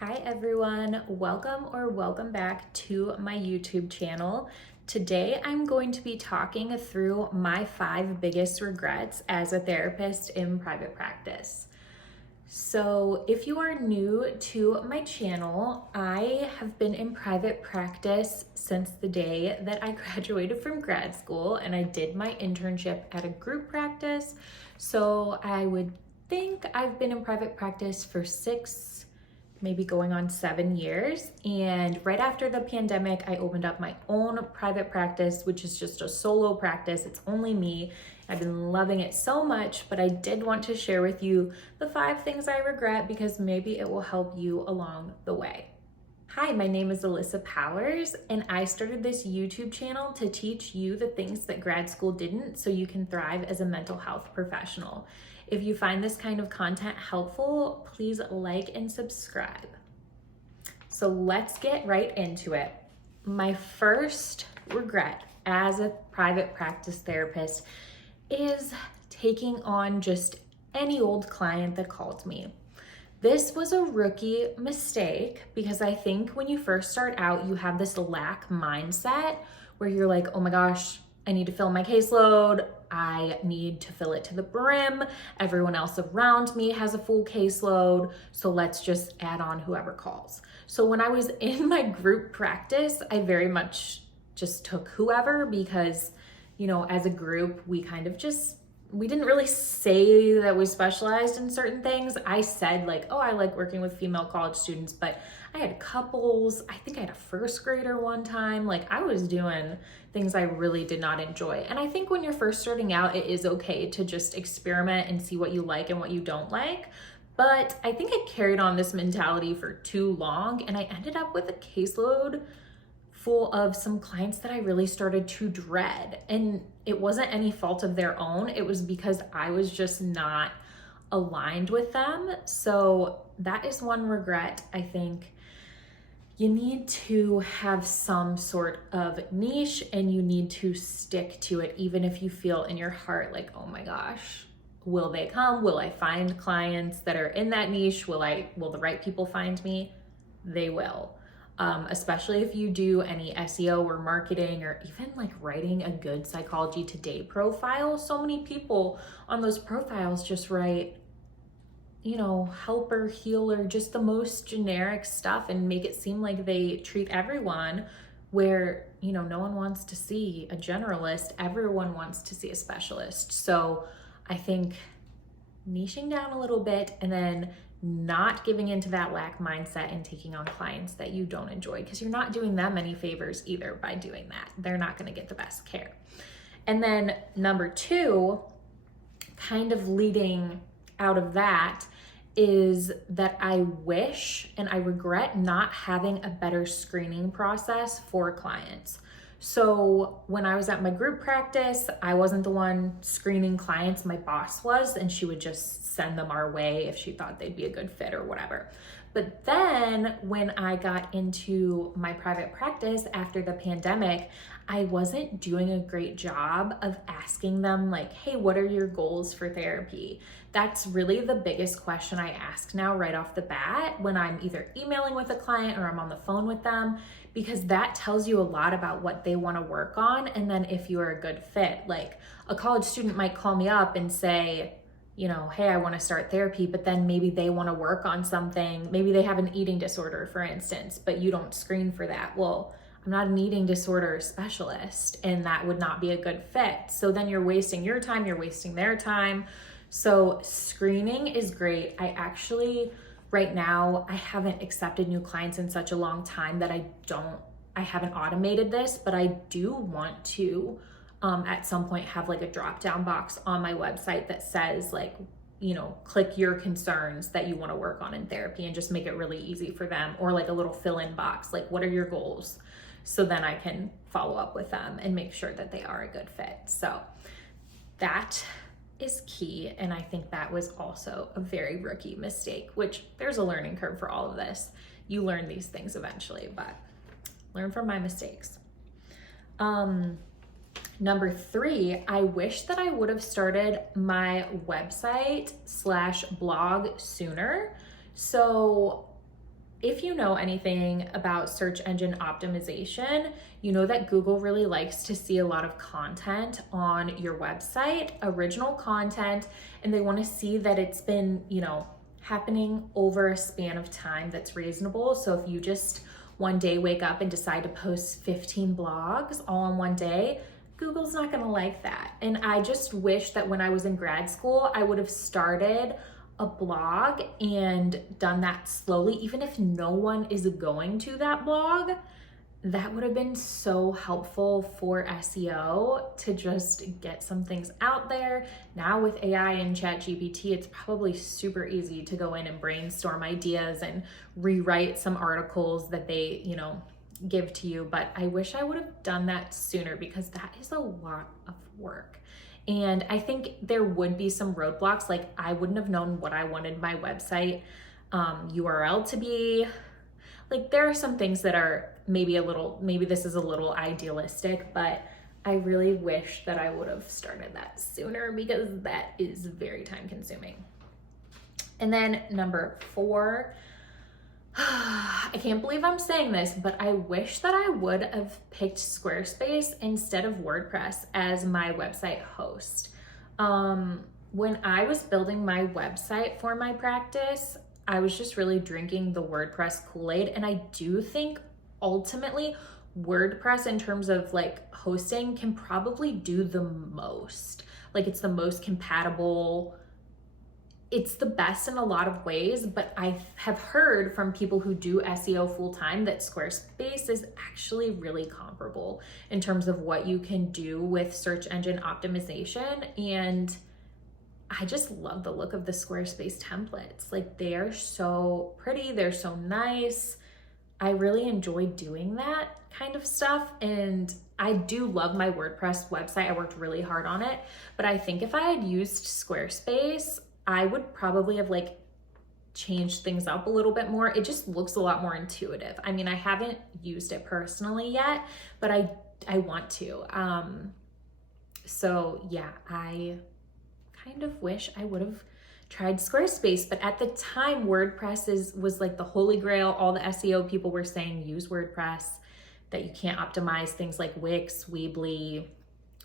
Hi everyone, welcome back to my YouTube channel. Today I'm going to be talking through my 5 biggest regrets as a therapist in private practice. So if you are new to my channel, I have been in private practice since the day that I graduated from grad school, and I did my internship at a group practice. So I would think I've been in private practice for 6, maybe going on 7 years. And right after the pandemic, I opened up my own private practice, which is just a solo practice. It's only me. I've been loving it so much, but I did want to share with you the 5 things I regret because maybe it will help you along the way. Hi, my name is Alyssa Powers, and I started this YouTube channel to teach you the things that grad school didn't so you can thrive as a mental health professional. If you find this kind of content helpful, please like and subscribe. So let's get right into it. My first regret as a private practice therapist is taking on just any old client that called me. This was a rookie mistake because I think when you first start out, you have this lack mindset where you're like, oh my gosh, I need to fill my caseload. I need to fill it to the brim. Everyone else around me has a full caseload, so let's just add on whoever calls. So when I was in my group practice, I very much just took whoever because, as a group, we didn't really say that we specialized in certain things. I said I like working with female college students, but I had couples. I think I had a first grader one time. I was doing things I really did not enjoy. And I think when you're first starting out, it is okay to just experiment and see what you like and what you don't like. But I think I carried on this mentality for too long, and I ended up with a caseload full of some clients that I really started to dread. And it wasn't any fault of their own. It was because I was just not aligned with them. So that is one regret. I think you need to have some sort of niche and you need to stick to it, even if you feel in your heart like, oh my gosh, will they come? Will I find clients that are in that niche? Will the right people find me? They will. Especially if you do any SEO or marketing or even writing a good Psychology Today profile. So many people on those profiles just write, helper, healer, just the most generic stuff and make it seem like they treat everyone where, no one wants to see a generalist. Everyone wants to see a specialist. So I think niching down a little bit and then not giving into that lack mindset and taking on clients that you don't enjoy, because you're not doing them any favors either by doing that. They're not going to get the best care. And then number 2, kind of leading out of that, is that I wish and I regret not having a better screening process for clients. So when I was at my group practice, I wasn't the one screening clients, my boss was, and she would just send them our way if she thought they'd be a good fit or whatever. But then when I got into my private practice after the pandemic, I wasn't doing a great job of asking them hey, what are your goals for therapy? That's really the biggest question I ask now right off the bat when I'm either emailing with a client or I'm on the phone with them, because that tells you a lot about what they want to work on. And then if you are a good fit, a college student might call me up and say, hey, I want to start therapy, but then maybe they want to work on something. Maybe they have an eating disorder, for instance, but you don't screen for that. Well, I'm not an eating disorder specialist, and that would not be a good fit. So then you're wasting your time, you're wasting their time. So screening is great. Right now, I haven't accepted new clients in such a long time that I haven't automated this, but I do want to at some point have a drop down box on my website that says click your concerns that you want to work on in therapy, and just make it really easy for them, or a little fill in box, what are your goals? So then I can follow up with them and make sure that they are a good fit. So that is key. And I think that was also a very rookie mistake, which there's a learning curve for all of this. You learn these things eventually, but learn from my mistakes. Number 3, I wish that I would have started my website /blog sooner. So if you know anything about search engine optimization, you know that Google really likes to see a lot of content on your website, original content, and they want to see that it's been, happening over a span of time that's reasonable. So if you just one day wake up and decide to post 15 blogs all in one day, Google's not going to like that. And I just wish that when I was in grad school, I would have started a blog and done that slowly. Even if no one is going to that blog, that would have been so helpful for SEO to just get some things out there. Now with AI and ChatGPT, it's probably super easy to go in and brainstorm ideas and rewrite some articles that they, give to you. But I wish I would have done that sooner, because that is a lot of work. And I think there would be some roadblocks. Like, I wouldn't have known what I wanted my website URL to be. Like, there are some things that are maybe this is a little idealistic, but I really wish that I would have started that sooner, because that is very time consuming. And then number 4, I can't believe I'm saying this, but I wish that I would have picked Squarespace instead of WordPress as my website host. When I was building my website for my practice, I was just really drinking the WordPress Kool-Aid. And I do think ultimately WordPress, in terms of like hosting, can probably do the most. Like, it's the most compatible. It's the best in a lot of ways, but I have heard from people who do SEO full-time that Squarespace is actually really comparable in terms of what you can do with search engine optimization. And I just love the look of the Squarespace templates. Like, they are so pretty, they're so nice. I really enjoy doing that kind of stuff. And I do love my WordPress website. I worked really hard on it, but I think if I had used Squarespace, I would probably have changed things up a little bit more. It just looks a lot more intuitive. I mean, I haven't used it personally yet, but I want to. So yeah, I kind of wish I would have tried Squarespace, but at the time WordPress was like the holy grail. All the SEO people were saying use WordPress, that you can't optimize things like Wix, Weebly,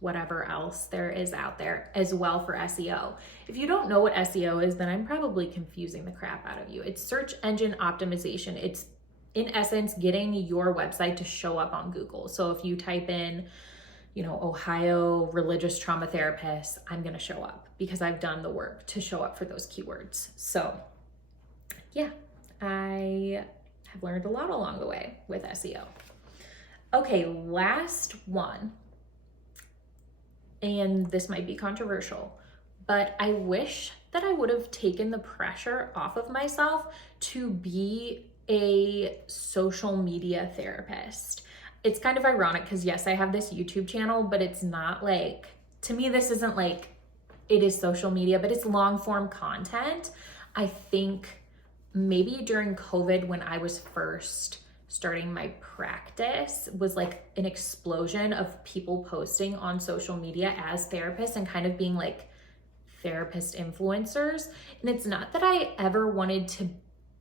whatever else there is out there as well for SEO. If you don't know what SEO is, then I'm probably confusing the crap out of you. It's search engine optimization. It's in essence getting your website to show up on Google. So if you type in, Ohio religious trauma therapist, I'm going to show up because I've done the work to show up for those keywords. So yeah, I have learned a lot along the way with SEO. Okay, last one. And this might be controversial, but I wish that I would have taken the pressure off of myself to be a social media therapist. It's kind of ironic because yes, I have this YouTube channel, but it's not to me, this isn't it is social media, but it's long form content. I think maybe during COVID, when I was first starting my practice, was an explosion of people posting on social media as therapists and kind of being therapist influencers. And it's not that I ever wanted to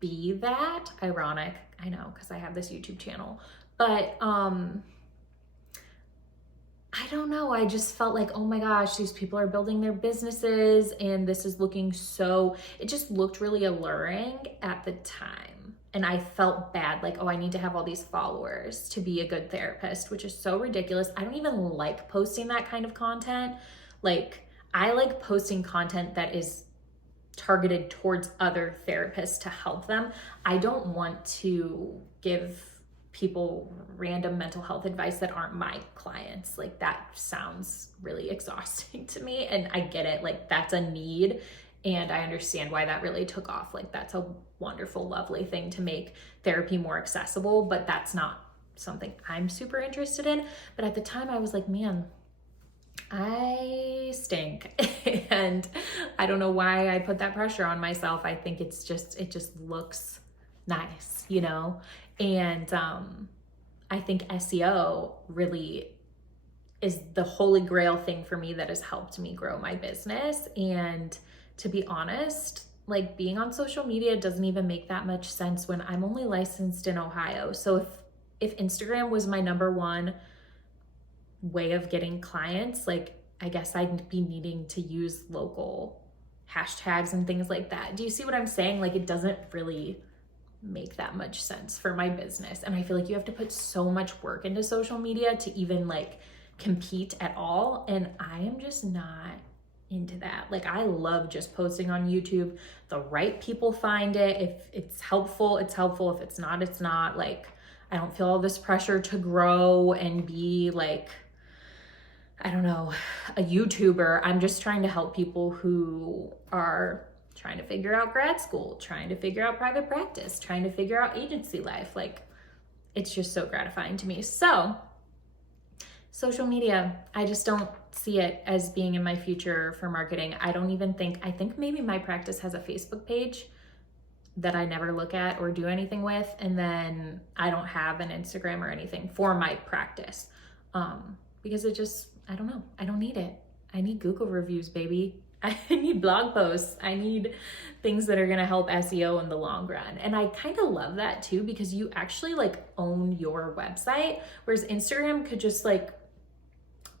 be that. Ironic, I know, because I have this YouTube channel, but I don't know. I just felt oh my gosh, these people are building their businesses and this is looking it just looked really alluring at the time. And I felt bad, I need to have all these followers to be a good therapist, which is so ridiculous. I don't even like posting that kind of content. I like posting content that is targeted towards other therapists to help them. I don't want to give people random mental health advice that aren't my clients. That sounds really exhausting to me. And I get it, that's a need. And I understand why that really took off. That's a wonderful, lovely thing to make therapy more accessible, but that's not something I'm super interested in. But at the time I was man, I stink. And I don't know why I put that pressure on myself. I think it just looks nice, And I think SEO really is the holy grail thing for me that has helped me grow my business. And to be honest, like being on social media doesn't even make that much sense when I'm only licensed in Ohio. So if Instagram was my number one way of getting clients, like I guess I'd be needing to use local hashtags and things like that. Do you see what I'm saying? Like it doesn't really make that much sense for my business. And I feel like you have to put so much work into social media to even like compete at all. And I am just not into that. Like I love just posting on YouTube. The right people find it. If it's helpful, it's helpful. If it's not, it's not. Like I don't feel all this pressure to grow and be like, I don't know, a YouTuber. I'm just trying to help people who are trying to figure out grad school, trying to figure out private practice, trying to figure out agency life. Like it's just so gratifying to me. So social media, I just don't see it as being in my future for marketing. I think maybe my practice has a Facebook page that I never look at or do anything with. And then I don't have an Instagram or anything for my practice. Because I don't know. I don't need it. I need Google reviews, baby. I need blog posts. I need things that are going to help SEO in the long run. And I kind of love that too, because you actually like own your website, whereas Instagram could just like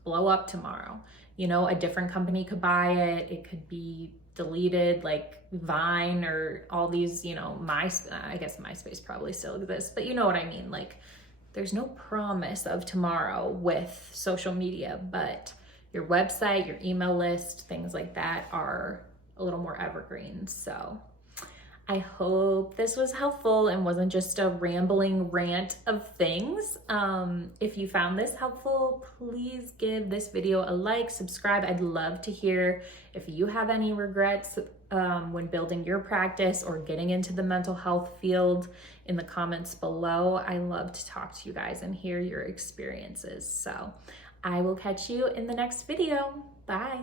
blow up tomorrow. You know, a different company could buy it. It could be deleted, like Vine or all these, you know, I guess MySpace probably still exists, but you know what I mean? Like there's no promise of tomorrow with social media, but your website, your email list, things like that are a little more evergreen. So I hope this was helpful and wasn't just a rambling rant of things. If you found this helpful, please give this video a like, subscribe. I'd love to hear if you have any regrets when building your practice or getting into the mental health field in the comments below. I love to talk to you guys and hear your experiences. So I will catch you in the next video. Bye.